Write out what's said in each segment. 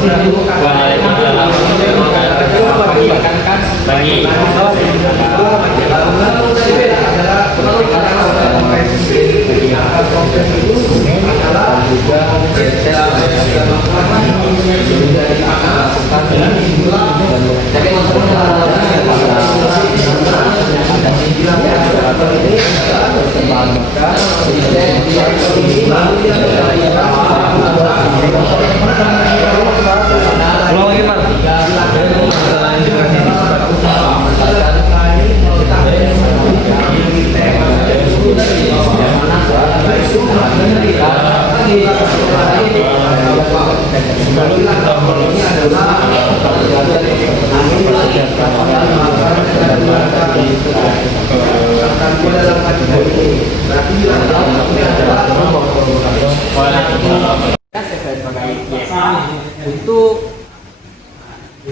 Waalaikumsalam. Pagi. Untuk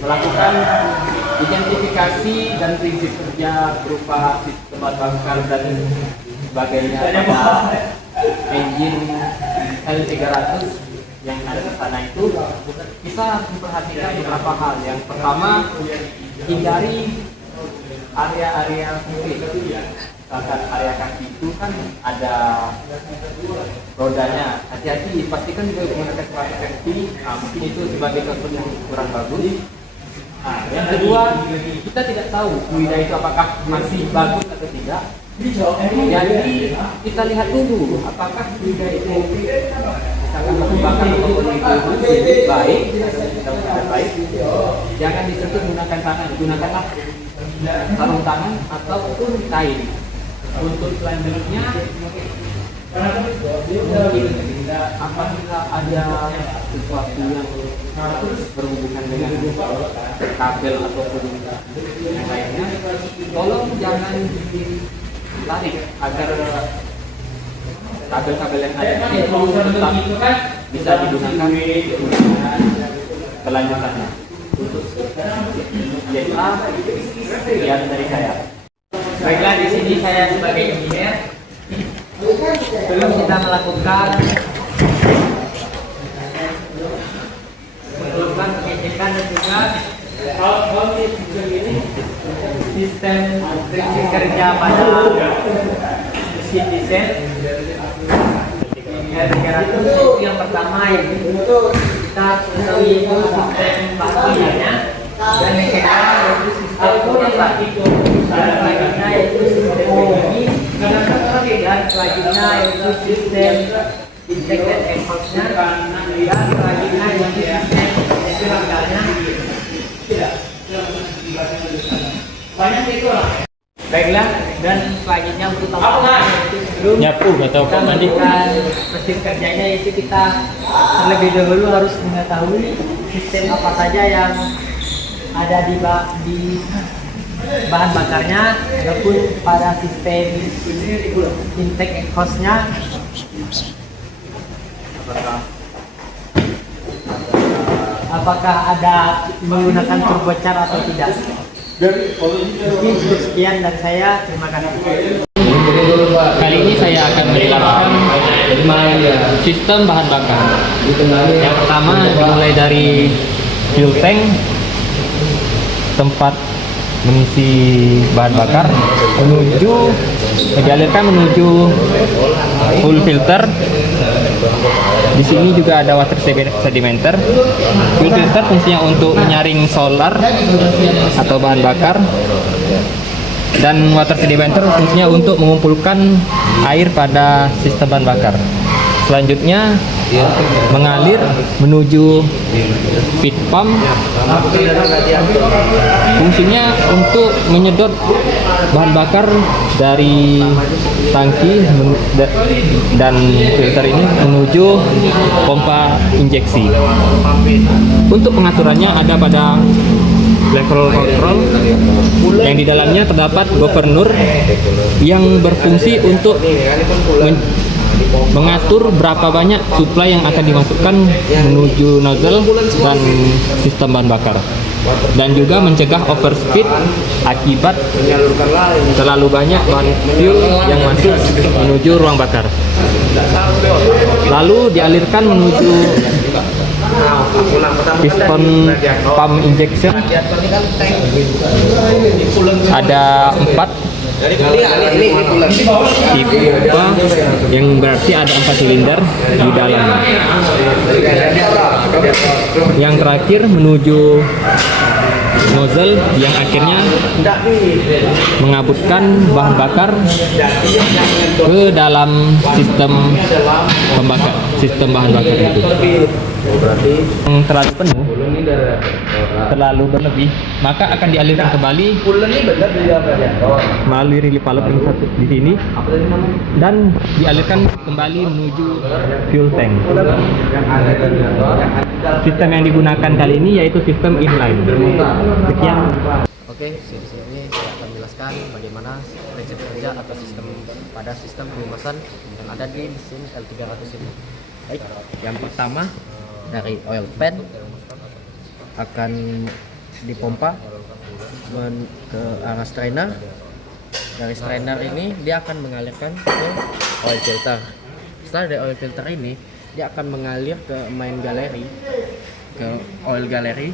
melakukan identifikasi dan prinsip kerja berupa sistem bakar dan sebagainya pada engine L300 yang ada di sana itu, kita memperhatikan beberapa hal. Yang pertama, hindari area-area sempit. Misalkan area kaki itu kan ada rodanya, hati-hati, pastikan juga menggunakan sepatu safety. Mungkin itu sebagai contoh yang kurang bagus. Yang kedua, kita tidak tahu fluida itu apakah masih bagus atau tidak. Jadi kita lihat dulu apakah fluida itu misalkan bakar ataupun itu baik, tidak baik. Jangan disentuh menggunakan tangan, gunakanlah sarung tangan ataupun kain. Untuk selanjutnya, mungkin apabila ada sesuatu yang berhubungan dengan kabel ataupun yang lainnya, tolong jangan ditarik agar kabel-kabel yang ada itu tetap bisa digunakan kelanjutannya. Untuk JSA, sekian dari saya. Baiklah, di sini saya sebagai engineer. Sebelum kita melakukan pengecekan dan juga sistem prinsip kerja pada mesin desain L300 itu yang pertama, yaitu kita ketahui sistem bakarnya, dan yang kedua yaitu sistem pemasak, dan selanjutnya yaitu sistem ini, dan selanjutnya yaitu sistem integrated exhaust-nya, dan selanjutnya yaitu sistem bakarnya. Baiklah, dan selanjutnya untuk tambahan sebelum kita melakukan mesin kerjanya, yaitu kita terlebih dahulu harus mengetahui sistem apa saja yang ada di bahan bakarnya ataupun pada sistem intake exhaust-nya. Apakah ada menggunakan turbocharger atau tidak? Mungkin cukup sekian dari saya. Terima kasih. Kali ini saya akan menjelaskan sistem bahan bakar. Yang pertama dimulai dari fuel tank, tempat mengisi bahan bakar, dialirkan menuju full filter. Di sini juga ada water sedimenter. Fuel filter fungsinya untuk menyaring solar atau bahan bakar, dan water sedimenter fungsinya untuk mengumpulkan air pada sistem bahan bakar. Selanjutnya mengalir menuju feed pump, fungsinya untuk menyedot bahan bakar dari tangki dan filter ini menuju pompa injeksi. Untuk pengaturannya ada pada level control yang di dalamnya terdapat governor yang berfungsi untuk mengatur berapa banyak suplai yang akan dimasukkan menuju nozzle dan sistem bahan bakar, dan juga mencegah overspeed akibat terlalu banyak bahan fuel yang masuk menuju ruang bakar. Lalu dialirkan menuju piston pump injection ada 4 tipe, yang berarti ada 4 silinder di dalamnya. Yang terakhir menuju nozzle yang akhirnya mengabutkan bahan bakar ke dalam sistem bahan bakar itu. Yang terlalu penuh, terlalu berlebih, maka akan dialirkan kembali melalui relief valve yang satu di sini dan dialirkan kembali menuju fuel tank. Sistem yang digunakan kali ini yaitu sistem inline. Sekian. Oke, di sini saya akan menjelaskan bagaimana prinsip kerja atau sistem pelumasan yang ada di mesin L300 ini. Baik, yang pertama dari oil pan akan dipompa ke arah strainer. Dari strainer ini dia akan mengalirkan ke oil filter. Setelah dari oil filter ini dia akan mengalir ke main galeri, ke oil galeri,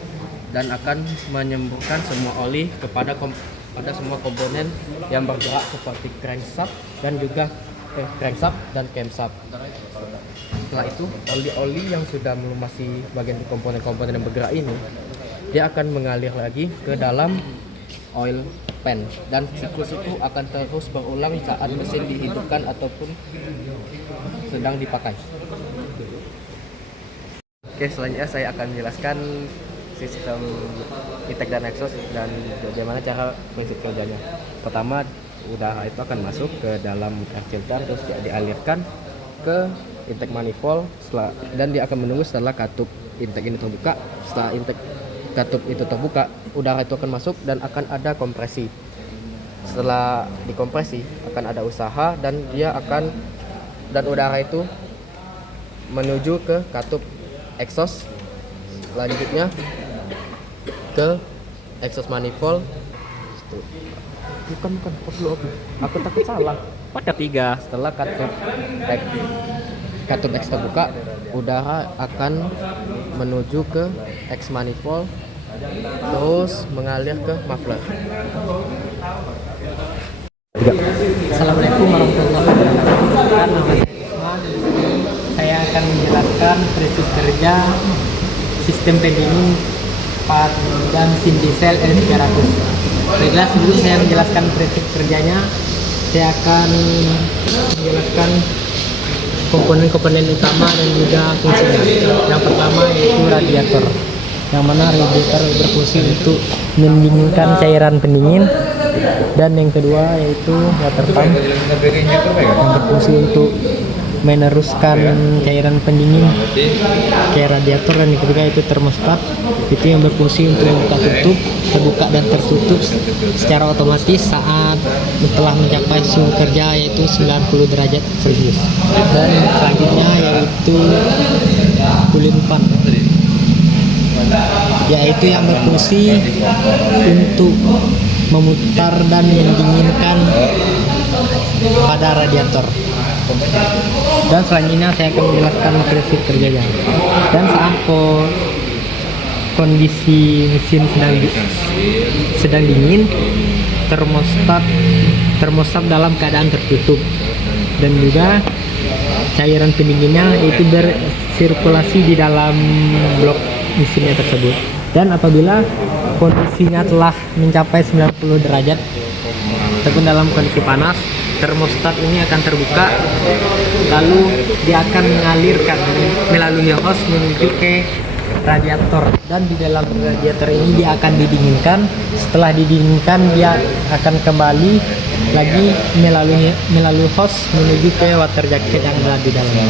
dan akan menyemburkan semua oli pada semua komponen yang bergerak seperti crankshaft dan juga crankshaft dan camshaft. Setelah itu oli-oli yang sudah melumasi bagian komponen-komponen yang bergerak ini dia akan mengalir lagi ke dalam oil pan, dan siklus itu akan terus berulang saat mesin dihidupkan ataupun sedang dipakai. Oke, selanjutnya saya akan menjelaskan sistem intake dan exhaust dan bagaimana cara prinsip kerjanya. Pertama, udara itu akan masuk ke dalam air filter, terus dialirkan ke intake manifold dan dia akan menunggu setelah katup intake ini terbuka. Setelah intake katup itu terbuka, udara itu akan masuk dan akan ada kompresi. Setelah dikompresi akan ada usaha dan udara itu menuju ke katup exhaust, selanjutnya ke exhaust manifold. Bukan aku takut salah. Pada 3 setelah katup X terbuka, udara akan menuju ke X manifold, terus mengalir ke muffler. Assalamualaikum warahmatullahi wabarakatuh. Saya akan menjelaskan prinsip kerja sistem pendingin part dan mesin diesel L300. Baiklah, sebelum saya menjelaskan prinsip kerjanya, saya akan menjelaskan komponen-komponen utama dan juga fungsinya. Yang pertama yaitu radiator, yang mana radiator berfungsi untuk mendinginkan cairan pendingin, dan yang kedua yaitu water pump yang berfungsi untuk meneruskan cairan pendingin ke radiator, dan yang ketiga itu termostat, itu yang berfungsi untuk membuka tutup, terbuka dan tertutup secara otomatis saat telah mencapai suhu kerja yaitu 90 derajat Celcius. Dan selanjutnya yaitu cooling fan, yaitu yang berfungsi untuk memutar dan mendinginkan pada radiator. Dan selanjutnya saya akan menjelaskan prinsip kerjanya. Dan saat kondisi mesin sedang dingin, termostat dalam keadaan tertutup, dan juga cairan pendinginnya itu bersirkulasi di dalam blok mesinnya tersebut. Dan apabila kondisinya telah mencapai 90 derajat ataupun dalam kondisi panas, termostat ini akan terbuka, lalu dia akan mengalirkan melalui hose menuju ke radiator, dan di dalam radiator ini dia akan didinginkan. Setelah didinginkan dia akan kembali lagi melalui hose menuju ke water jacket yang ada di dalamnya.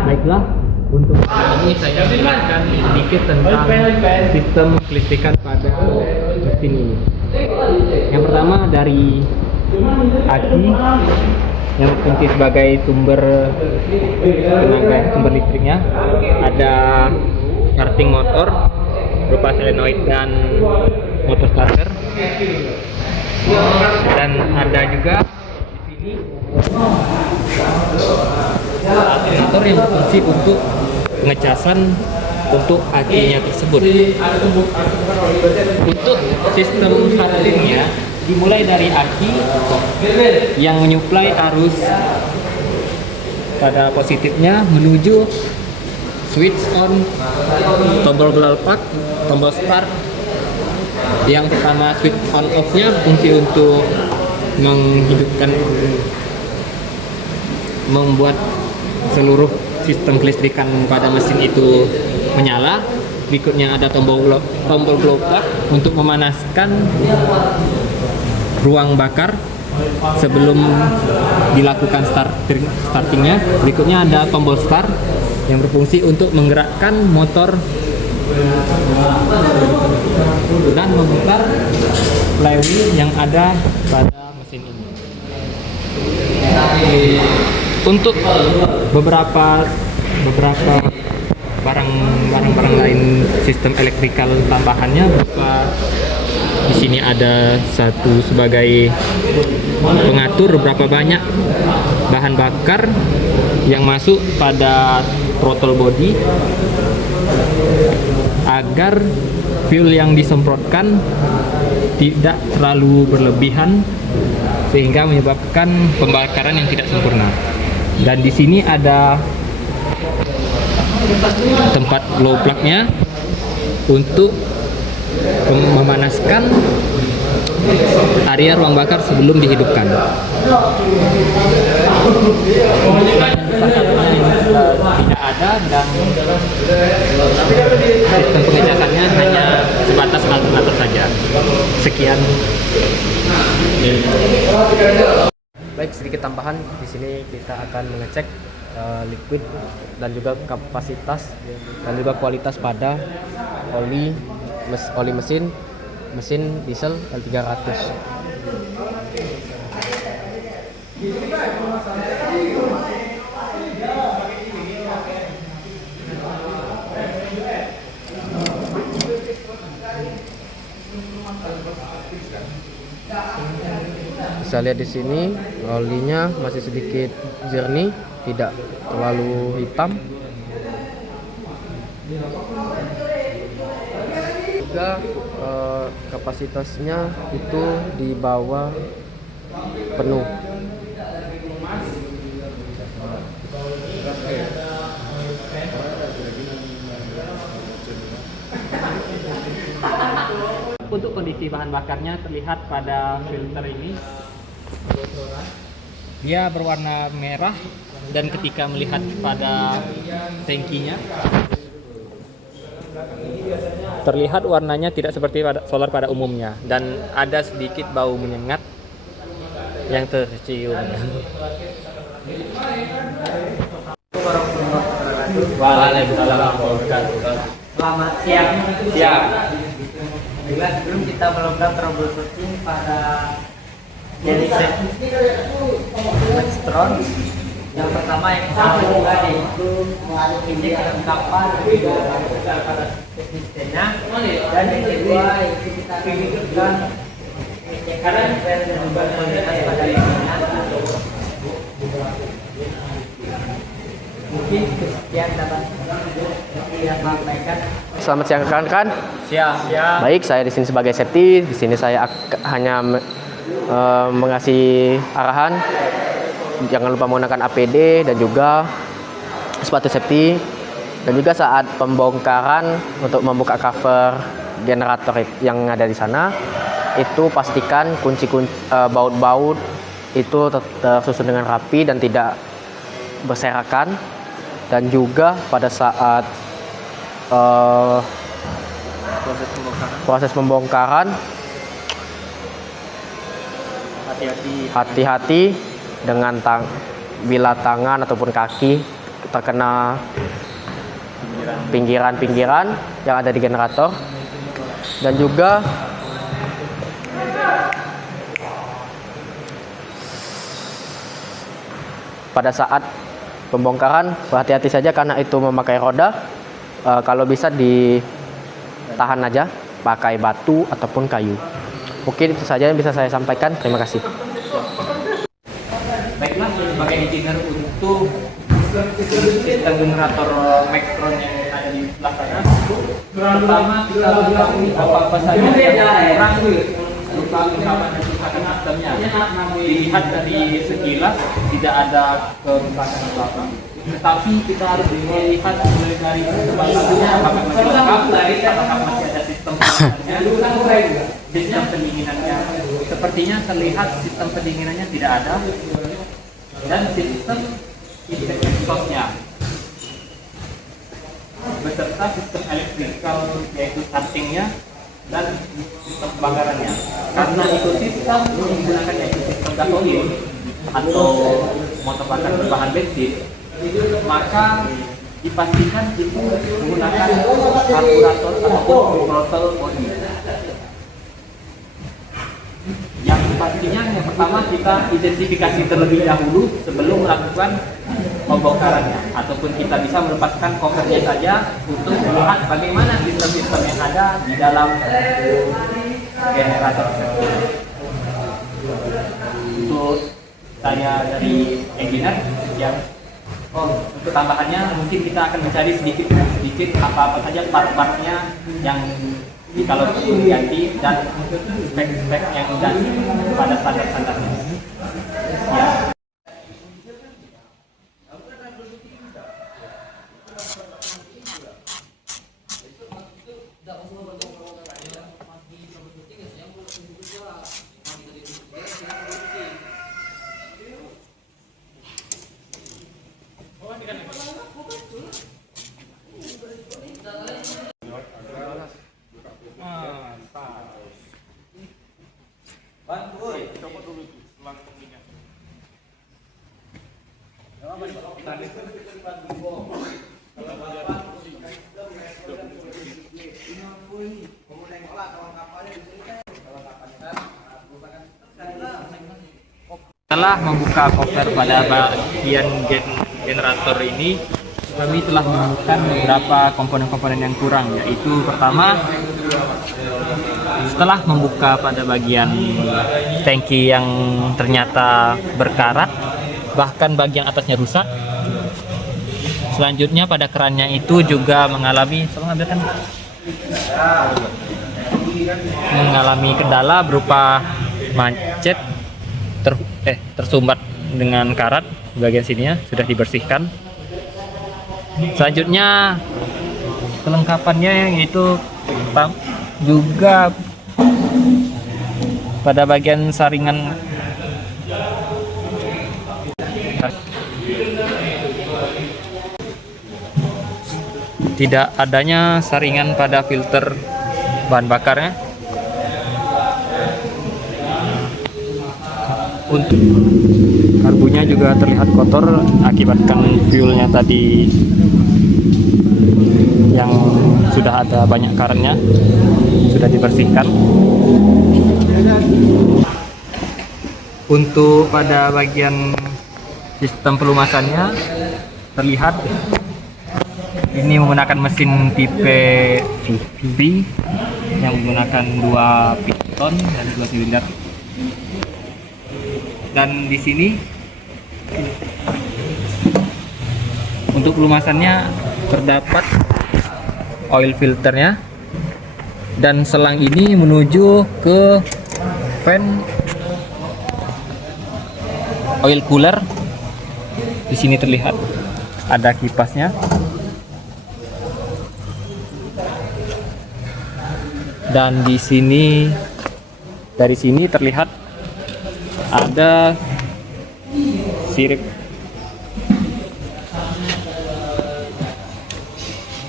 Baiklah, untuk ini saya jelaskan sedikit tentang sistem kelistrikan pada mesin ini. Yang pertama dari aki yang berfungsi sebagai sumber tenaga, sumber listriknya. Ada starting motor berupa solenoid dan motor starter, dan ada juga di sini alternator yang berfungsi untuk pengecasan untuk akinya tersebut. Untuk sistem startingnya dimulai dari aki yang menyuplai arus pada positifnya menuju switch on, tombol glow plug, tombol start. Yang pertama switch on off-nya fungsi untuk menghidupkan, membuat seluruh sistem kelistrikan pada mesin itu menyala. Berikutnya ada tombol glow plug untuk memanaskan ruang bakar sebelum dilakukan startingnya. Berikutnya ada tombol start yang berfungsi untuk menggerakkan motor dan memutar flywheel yang ada pada mesin ini. Untuk beberapa barang lain sistem elektrikal tambahannya berupa di sini ada satu sebagai pengatur berapa banyak bahan bakar yang masuk pada throttle body agar fuel yang disemprotkan tidak terlalu berlebihan sehingga menyebabkan pembakaran yang tidak sempurna. Dan di sini ada tempat glow plug-nya untuk memanaskan area ruang bakar sebelum dihidupkan. Tidak ada dan sistem pengecasannya hanya sebatas alternatif saja. Sekian. Baik, sedikit tambahan di sini kita akan mengecek liquid dan juga kapasitas dan juga kualitas pada oli mesin diesel L300. Bisa lihat di sini olinya masih sedikit jernih, tidak terlalu hitam. Juga kapasitasnya itu di bawah penuh. Untuk kondisi bahan bakarnya terlihat pada filter ini, dia berwarna merah, dan ketika melihat pada tangkinya terlihat warnanya tidak seperti solar pada umumnya dan ada sedikit bau menyengat yang tercium. Waalaikumsalam warahmatullahi wabarakatuh. Selamat siang. Siap. Juga sebelum kita melakukan troubleshooting pada genset Maxtron, yang pertama yang kita lakukan yaitu mengecek kelengkapan pada sistemnya, dan yang kedua itu kita akan lakukan pengecekan dan juga kualitas pada mesinnya. Mungkin sekian dapat saya sampaikan. Selamat siang rekan-rekan. Siap. Baik, saya di sini sebagai safety. Di sini saya hanya mengasih arahan. Jangan lupa menggunakan APD dan juga sepatu safety. Dan juga saat pembongkaran untuk membuka cover generator yang ada di sana, itu pastikan kunci-kunci baut-baut itu tersusun dengan rapi dan tidak berserakan. Dan juga pada saat proses pembongkaran hati-hati dengan bila tangan ataupun kaki terkena pinggiran-pinggiran yang ada di generator. Dan juga pada saat pembongkaran berhati-hati saja karena itu memakai roda. Kalau bisa ditahan aja pakai batu ataupun kayu. Mungkin itu saja yang bisa saya sampaikan. Terima kasih. Baiklah, sebagai engineer untuk sistem generator Maxtron Pertama kita mengetahui apa-apa saja yang kurang berupa kelengkapan dan kerusakan sistemnya. Dilihat dari sekilas tidak ada kerusakan apa-apa. Tetapi kita harus melihat mulai dari sistem apakah masih lengkap, apakah masih ada sistem sistem pendinginannya. Sepertinya terlihat sistem pendinginannya tidak ada, dan sistem exhaustnya beserta sistem elektrikal yaitu startingnya dan sistem pembakarannya. Karena itu sistem menggunakan yaitu sistem gasolin atau motor bakar berbahan bensin, maka dipastikan itu menggunakan karburator ataupun throttle body. Yang pastinya yang pertama kita identifikasi terlebih dahulu sebelum melakukan pembongkarannya, ataupun kita bisa melepaskan covernya saja untuk melihat bagaimana sistem-sistem yang ada di dalam generator tersebut. Untuk saya dari engineer yang untuk tambahannya mungkin kita akan mencari sedikit apa saja part-partnya yang kalau perlu diganti dan spek-spek yang udah pada standar-standarnya. Ya. Setelah membuka koper pada bagian generator ini, kami telah menemukan beberapa komponen-komponen yang kurang, yaitu pertama, setelah membuka pada bagian tangki yang ternyata berkarat, bahkan bagian atasnya rusak. Selanjutnya pada kerannya itu juga mengalami kendala berupa macet, tersumbat dengan karat. Bagian sininya sudah dibersihkan. Selanjutnya kelengkapannya yaitu juga pada bagian saringan tidak adanya saringan pada filter bahan bakarnya. Untuk karbunya juga terlihat kotor akibatkan fuelnya tadi yang sudah ada banyak karatnya sudah dibersihkan. Untuk pada bagian sistem pelumasannya terlihat ini menggunakan mesin tipe V yang menggunakan 2 piston dan 2 silinder. Dan di sini untuk pelumasannya terdapat oil filternya, dan selang ini menuju ke fan oil cooler. Di sini terlihat ada kipasnya, dan di sini dari sini terlihat ada sirip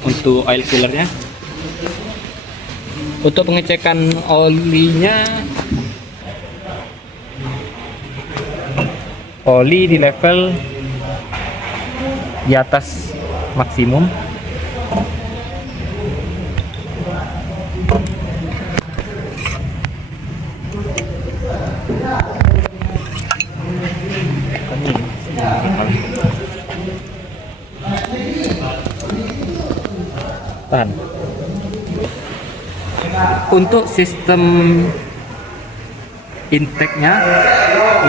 untuk oil coolernya. Untuk pengecekan olinya, oli di level di atas maksimum. Tahan. Untuk sistem intake-nya,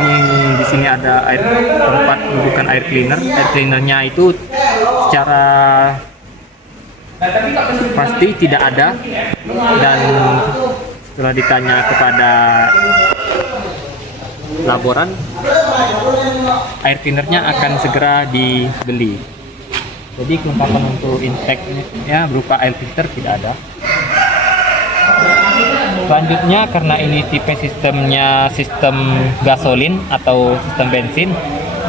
ini di sini ada air tempat dudukan air cleaner. Air cleanernya itu secara pasti tidak ada, dan setelah ditanya kepada laboran, air cleanernya akan segera dibeli. Jadi kelengkapan untuk intake-nya berupa air filter tidak ada. Selanjutnya, karena ini tipe sistemnya sistem gasolin atau sistem bensin,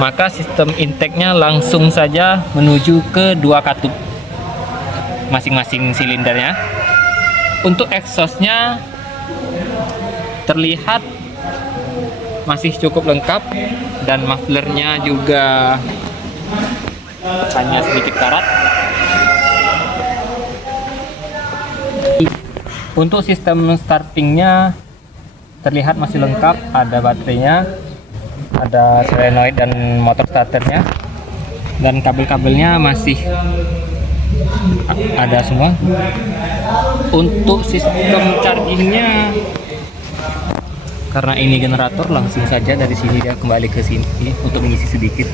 maka sistem intake-nya langsung saja menuju ke dua katup masing-masing silindernya. Untuk exhaust-nya terlihat masih cukup lengkap, dan mufflernya juga hanya sedikit karat. Untuk sistem startingnya terlihat masih lengkap, ada baterainya, ada solenoid dan motor starternya, dan kabel-kabelnya masih ada semua. Untuk sistem chargingnya, karena ini generator, langsung saja dari sini dia kembali ke sini untuk mengisi sedikit.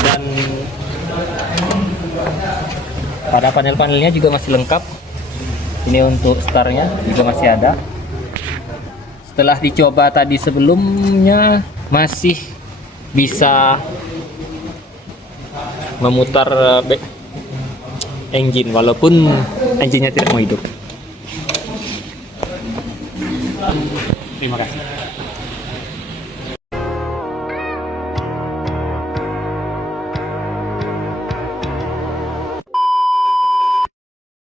Dan pada panel-panelnya juga masih lengkap. Ini untuk startnya juga masih ada. Setelah dicoba tadi sebelumnya, masih bisa memutar engine walaupun engine-nya tidak mau hidup. Terima kasih.